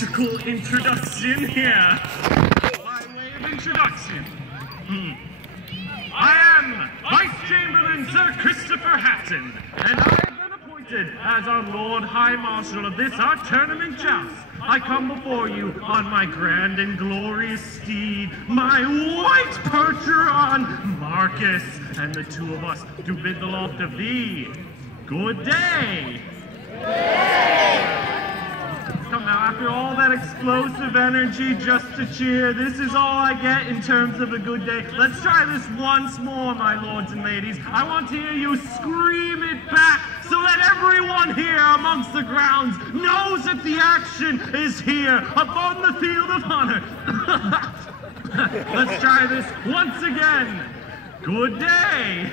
theatrical introduction here. By way of introduction, I am Vice Chamberlain Sir Christopher Hatton, and I have been appointed as our Lord High Marshal of this our tournament joust. I come before you on my grand and glorious steed, my white Percheron, Marcus, and the two of us do bid the loft of thee. Good day! Come now, after all that explosive energy just to cheer, this is all I get in terms of a good day. Let's try this once more, my lords and ladies. I want to hear you scream it back so that everyone here amongst the grounds knows that the action is here upon the field of honor. Let's try this once again. Good day.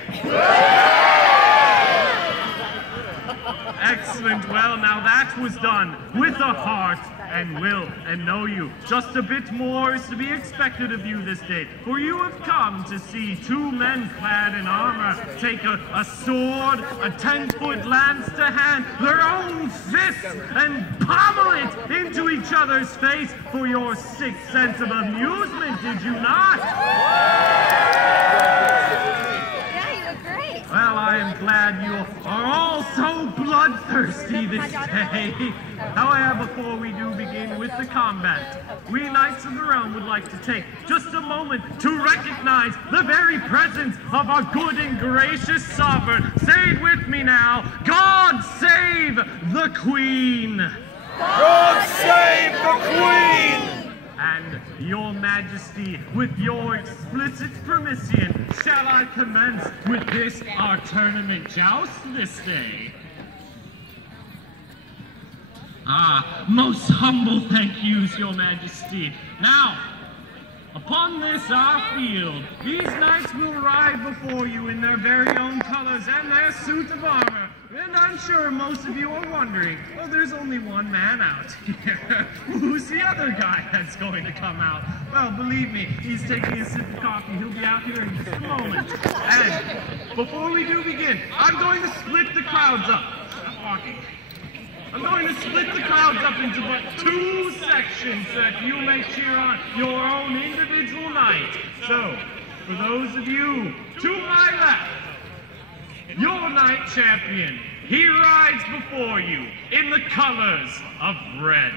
Excellent. Well, now that was done with a heart and will and know you. Just a bit more is to be expected of you this day, for you have come to see two men clad in armor take a sword, a 10-foot lance to hand, their own fists, and pommel it into each other's face for your sixth sense of amusement, did you not? Well, I am glad you are all so bloodthirsty this day. However, before we do begin with the combat, we Knights of the Realm would like to take just a moment to recognize the very presence of our good and gracious sovereign. Say it with me now. God save the Queen! God save the Queen! And your majesty, with your explicit permission, shall I commence with this our tournament joust this day? Most humble thank yous, your majesty. Now, upon this our field, these knights will ride before you in their very own colors and their suit of armor. And I'm sure most of you are wondering, well, there's only one man out here. Who's the other guy that's going to come out? Well, believe me, he's taking a sip of coffee. He'll be out here in just a moment. And before we do begin, I'm going to split the crowds up. Stop walking. I'm going to split the crowds up into but two sections so that you may cheer on your own individual knight. So, for those of you to my left, your knight champion, he rides before you in the colors of red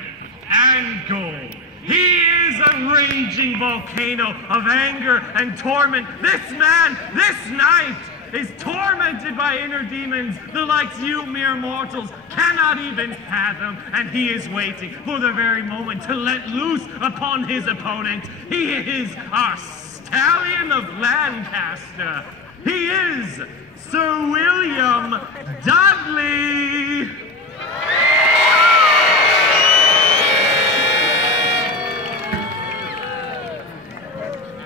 and gold. He is a raging volcano of anger and torment. This man, this knight, is tormented by inner demons the likes you mere mortals cannot even fathom, and he is waiting for the very moment to let loose upon his opponent. He is our Stallion of Lancaster. He is Sir William Dudley!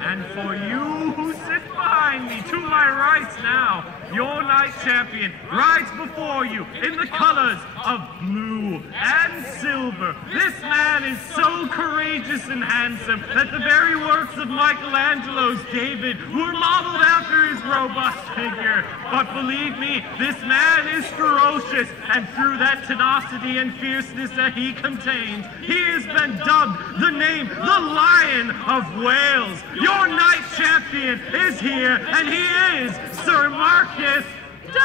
And for you who sit behind me, to my right now, your knight champion rides before you in the colors of blue and silver. This man is so courageous and handsome that the very works of Michelangelo's David were modeled after his robust figure. But believe me, this man is ferocious, and through that tenacity and fierceness that he contains, he has been dubbed the name, the Lion of Wales. Your knight champion is here, and he is Sir Marcus Desmond!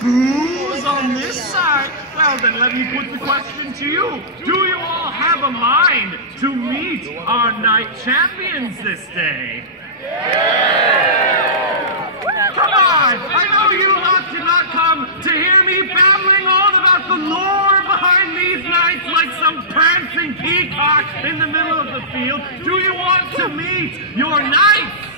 Who's on this side? Well, then let me put the question to you. Do you all have a mind to meet our knight champions this day? Come on! I know you lot did not come to hear me babbling on about the lore behind these knights like some prancing peacock in the middle of the field. Do you want to meet your knights?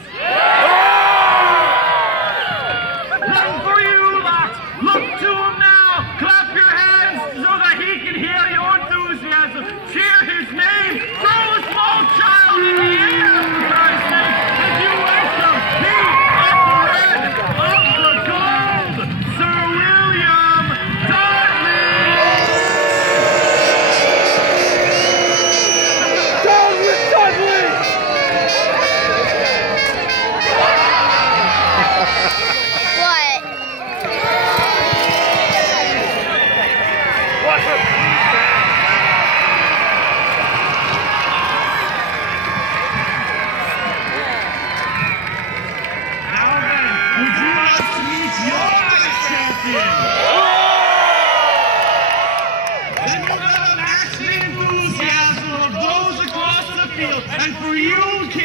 Then for you lot, look to him now! Clap your hands so that he can hear your enthusiasm. Cheer his name! Throw a small child in the air, for Christ's sake, as you welcome the Red of the Gold, Sir William Dudley! Down with Dudley! in. Then you're gonna match the enthusiasm of those across the field. And for you,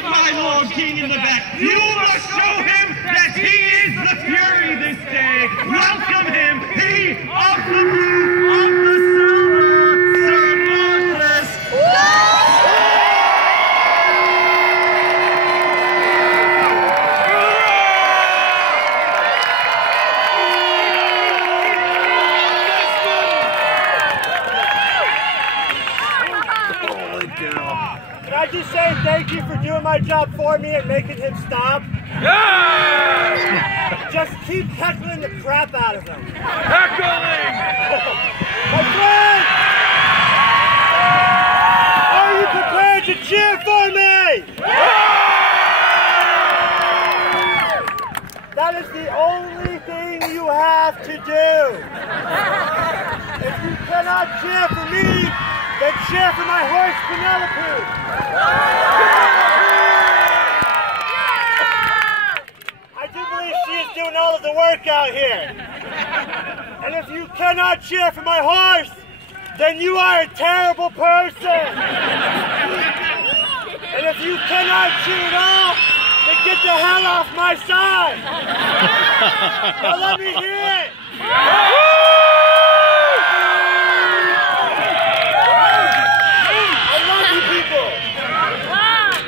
my Lord King in the back, you must show him that he is the Fury this day. Welcome him, he of the blue, of the silver, Sir Marcus. Can I just say thank you for doing my job for me and making him stop? Yeah! Just keep heckling the crap out of him. Heckling! My friend! Are you prepared to cheer for me? That is the only thing you have to do. If you cannot cheer for me, then cheer for my horse Penelope. I do believe she is doing all of the work out here. And if you cannot cheer for my horse, then you are a terrible person. And if you cannot cheer at all, then get the hell off my side. Now let me hear it. I love you people.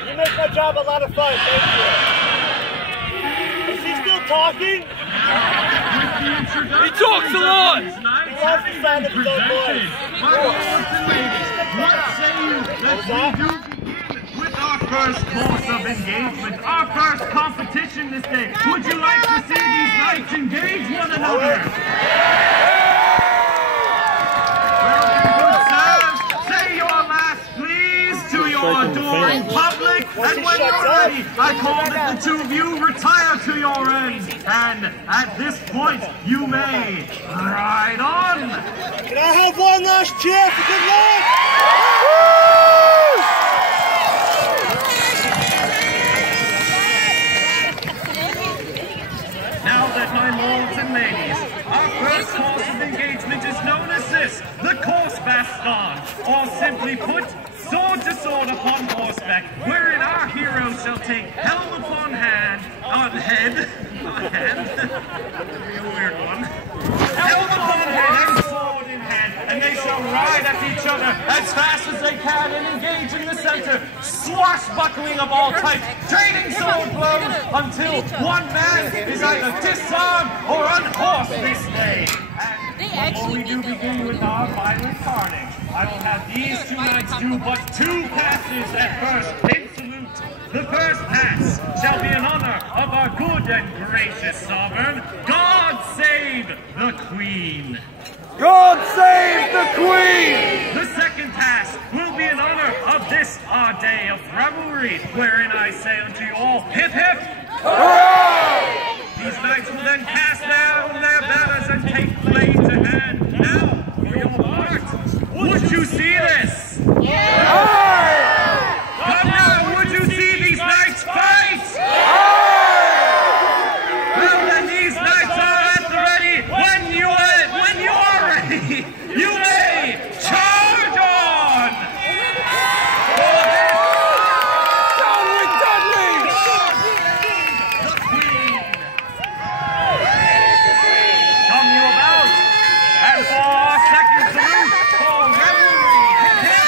You make my job a lot of fun. Thank you. Is he still talking? He talks a lot! He loves the sound of his own voice. What say you that we do begin with our first course of engagement, our first competition this day? Would you like to see these knights engage one another? Well then, good sirs, say your last please to your adoring public, and when you're ready, I call that the two of you retire to your ends, and at this point, you may ride on. Can I have one last cheer for good luck? Now that my lords and ladies, our first course of engagement is known as this, the course baston, or simply put, sword to sword upon horseback, wherein our heroes shall take helm upon hand, be a weird one, helm upon head and sword in hand, and they shall ride at each other as fast as they can and engage in the center, swashbuckling of all types, trading sword blows until one man is either disarmed or unhorsed this day. And before we do begin with our violent carnage, I will have these two knights do but two passes at first in salute. The first pass shall be in honor of our good and gracious sovereign. God save the Queen. God save the Queen! The second pass will be in honor of this our day of revelry, wherein I say unto you all, hip hip! Hurrah! These knights will then cast down their banners and take blade to hand. Now, for your part, would you see this? Come now, would you see these knights fight? Well then, these knights are at the ready. When you are ready, you may charge on! Down with Dudley! The Queen! Come you about, and for our second salute, for revelry, hip hip!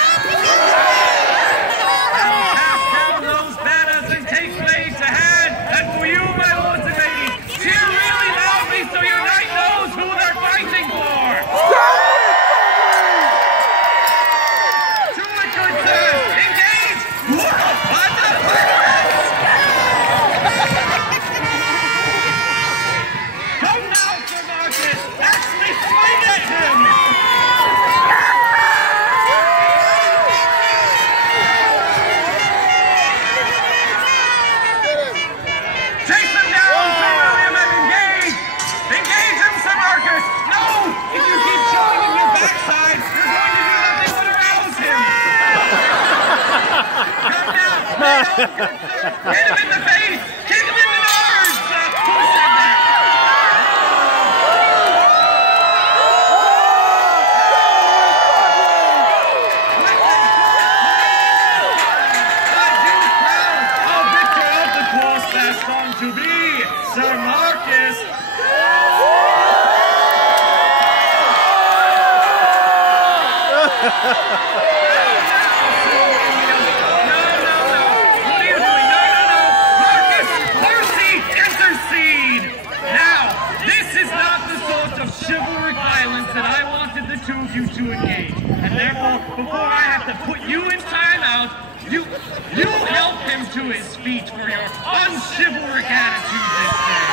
And cast down those banners and take blade to hand, and for you, my lords and ladies, cheer really loudly so your knight knows who they're fighting for! To it, good sirs! Engage! Come now, Sir Marcus! Actually swing at him! Chase him down, Sir William, and engage! Engage him, Sir Marcus! No! If you keep showing him your backside, you're going to do nothing but arouse him! Come now! Hit him in the face! Kick him in the nerves! Who said that? Sir Marcus. Chivalric violence that I wanted the two of you to engage. And therefore, before I have to put you in timeout, you help him to his feet for your unchivalric attitude this day.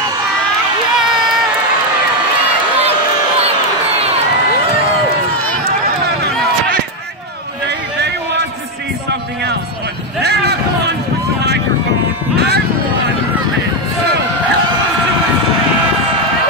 They want to see something else, but they're not the ones with the microphone. I'm the one with it. So, help him to his feet.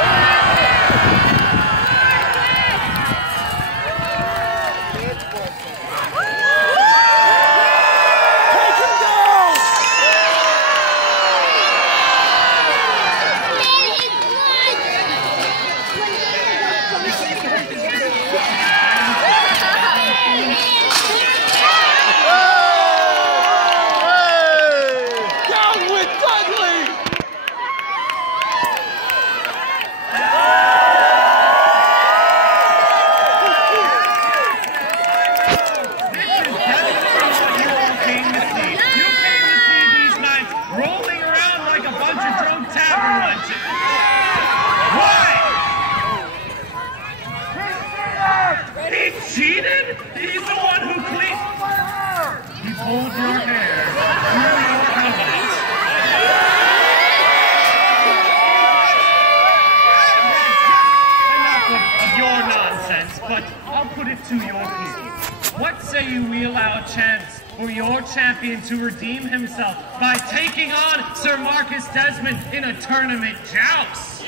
Cheated? He's the one who cleaned. He pulled your hair through your covenant. Enough of your nonsense, but I'll put it to your people. What say we allow a chance for your champion to redeem himself by taking on Sir Marcus Desmond in a tournament joust?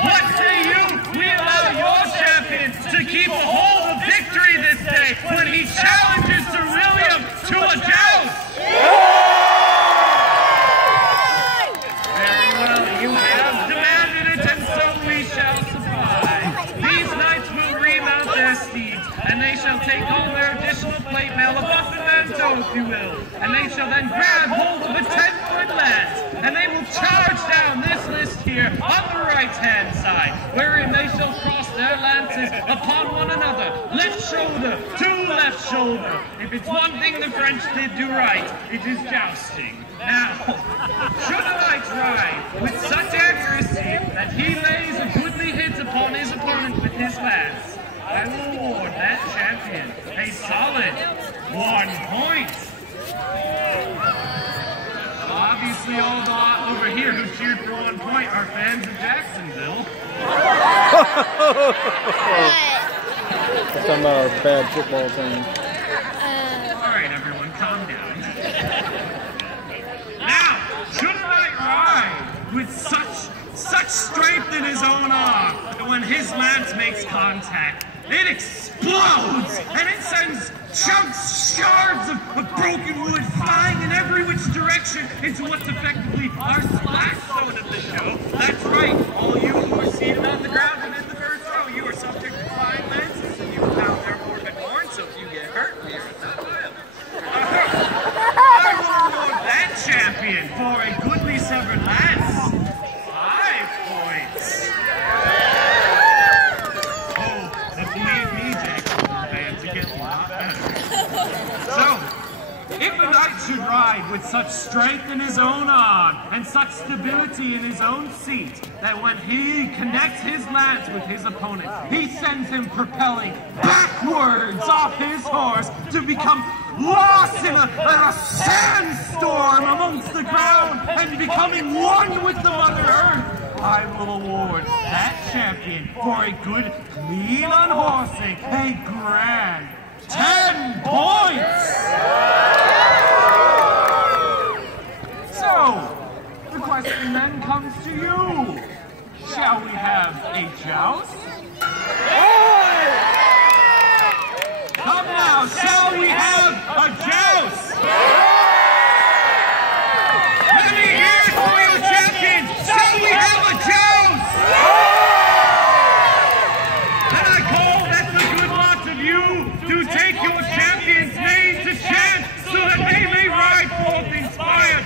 What say you? We allow your champion to keep a hold of victory this day when he challenges Sir William to a joust! Very well, you have demanded it, and so we shall supply. These knights will remount their steeds, and they shall take on their additional plate mail, a buffamento, if you will, and they shall then grab hold of a 10-foot lance, and they will charge down this list here on the right-hand side, wherein they shall cross their lances upon one another, left shoulder to left shoulder. If it's one thing the French did do right, it is jousting. Now, should a knight ride with such accuracy that he lays a goodly hit upon his opponent with his lance, I will award that champion a solid 1 point. Obviously, all the over here who cheered for 1 point are fans of Jacksonville. That's talking about our bad football team. All right, everyone, calm down. Now, should a knight ride with such strength in his own arm that when his lance makes contact, it explodes and it sends chunks, shards of broken wood flying in every which direction into what's effectively our splash zone of the show. That's right, all you who are seated on the ground and in the first row, you are subject to flying lances and you have therefore been warned, so if you get hurt, we are not violent. I will award that champion for a goodly severed lance. 5 points. Oh, but believe me, Jackson fans, it gets a lot better. So, if a knight should ride with such strength in his own arm and such stability in his own seat that when he connects his lance with his opponent, he sends him propelling backwards off his horse to become lost in a sandstorm amongst the ground and becoming one with the Mother Earth, I will award that champion for a good clean unhorsing a grand 10 points! So, the question then comes to you. Shall we have a joust? Come now, shall we have a joust? Let me hear it for you, champions! Shall we have a joust? And I call that the good lot of you to take your champion's name to chant so that they may ride forth inspired.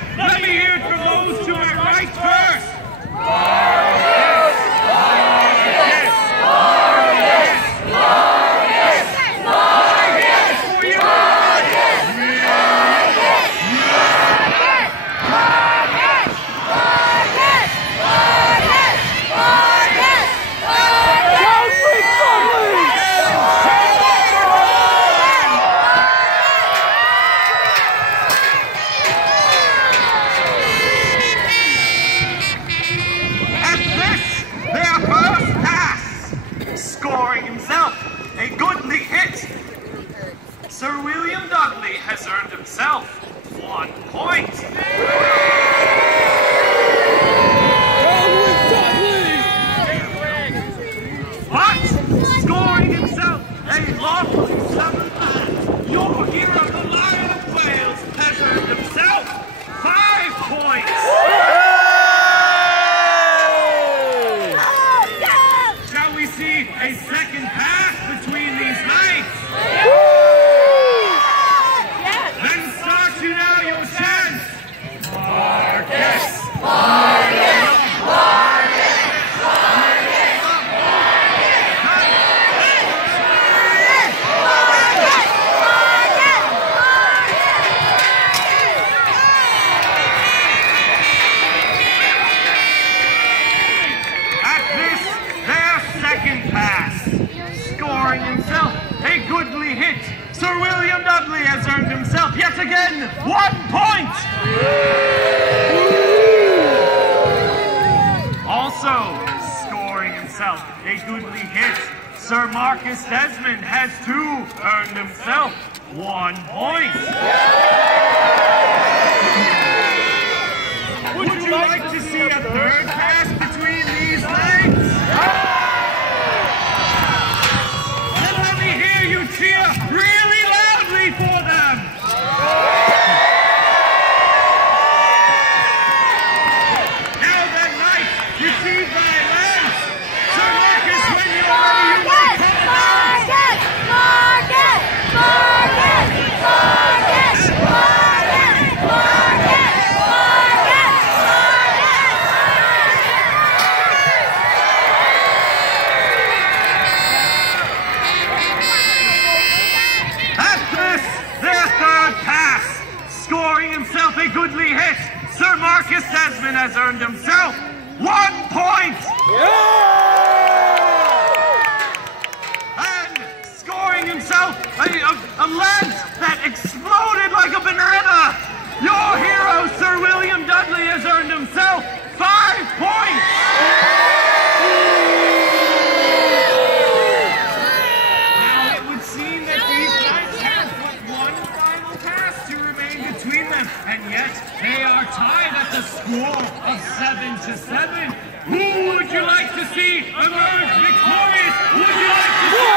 goodly hit. Sir Marcus Desmond has 2, earned himself 1 point. Would you like to see a third pass between these legs? Then let me hear you cheer really loudly for them. Now then, knights, receive thy lance. Sir Marcus, when you're ready, you may come down. Scoring himself a goodly hit, Sir Marcus Desmond has earned himself 1 point! And scoring himself a lance that exploded like a banana, your hero, Sir William Dudley, has earned himself 5 points! Now, it would seem that these knights have but one final pass to remain between them, and yet they are tied at the score of 7-7. Who would you like to see emerge victorious? Would you like to see...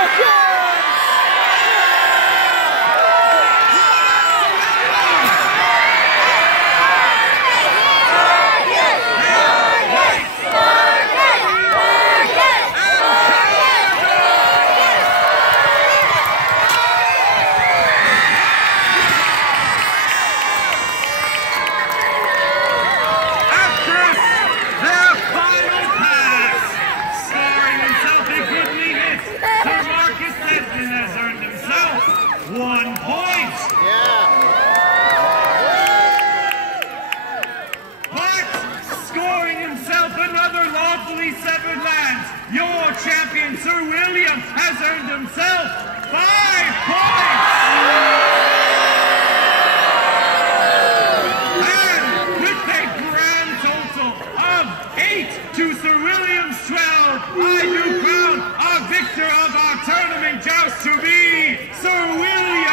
Your champion, Sir William, has earned himself 5 points! And with a grand total of 8 to Sir William's 12, I do crown our victor of our tournament joust to be Sir William.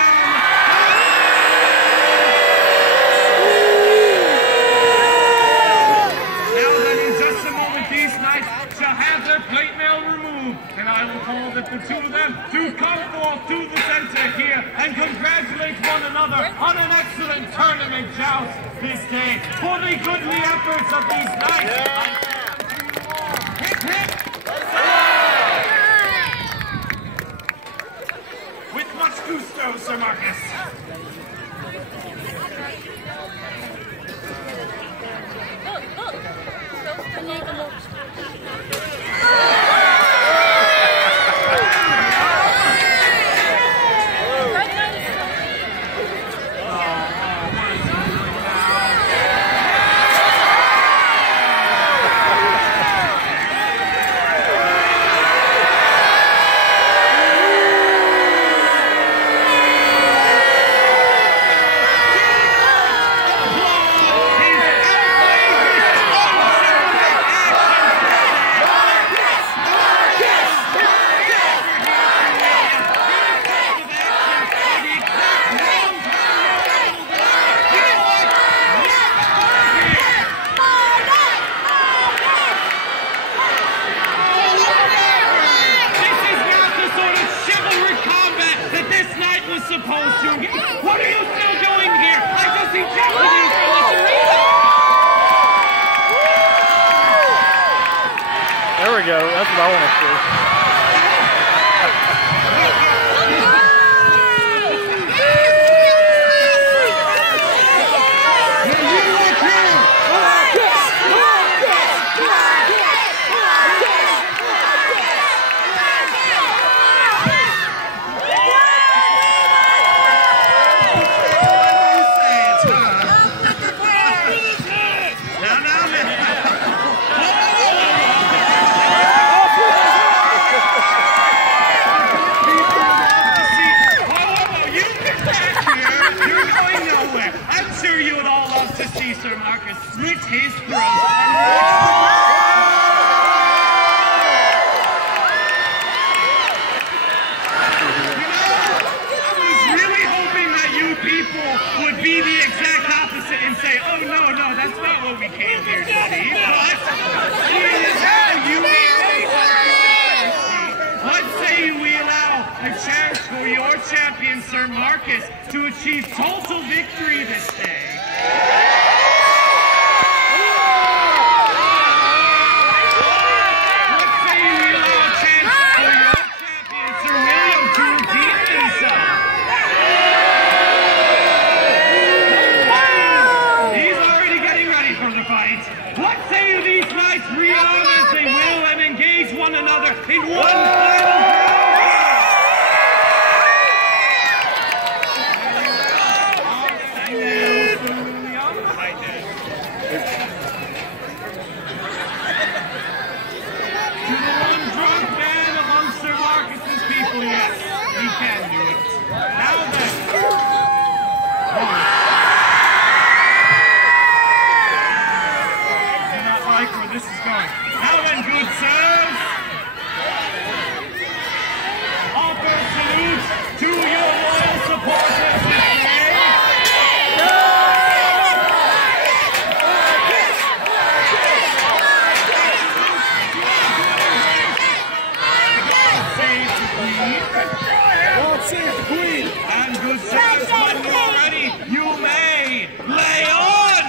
Have their plate mail removed, and I will call the 2 of them to come forth to the center here and congratulate one another on an excellent tournament joust this day for the goodly efforts of these knights. Hip, hip. With much gusto, Sir Marcus. Supposed to. What are you still doing here? I just ejected you from this arena! There we go. That's what I want to see. Sir Marcus slit his throat. what we came here to see, but seeing as how you made what say we allow a chance for your champion, Sir Marcus, to achieve total victory this day? What say we allow a chance for your champion, Sir William, to redeem himself? He's already getting ready for the fight. What say these knights rearm as they will and engage one another in one final round? To the one drunk man amongst Sir Marcus's people, yes, he can do it. Now then. I do not like where this is going. Now then, good sirs. Offer salute to your loyal supporters this day. God save the Queen! And good sirs, when you're ready, you may lay on!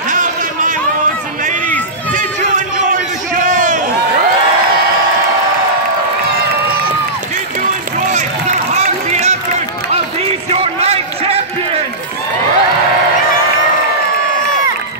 Now then, my lords and ladies, did you enjoy the show? Did you enjoy the hearty effort of these your night champions?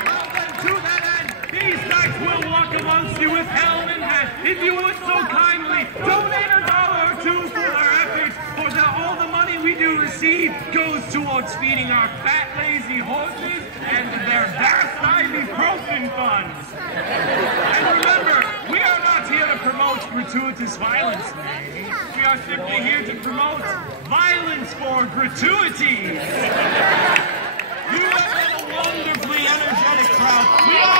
Well then, to that end, these knights will walk amongst you with helm in hand. If you would so kindly donate $1 or $2 for our efforts, for all the money we do receive goes towards feeding our fat, lazy horses and their vast ibuprofen funds. And remember, we are not here to promote gratuitous violence, ladies. We are simply here to promote violence for gratuities. You have been a wonderfully energetic crowd. We are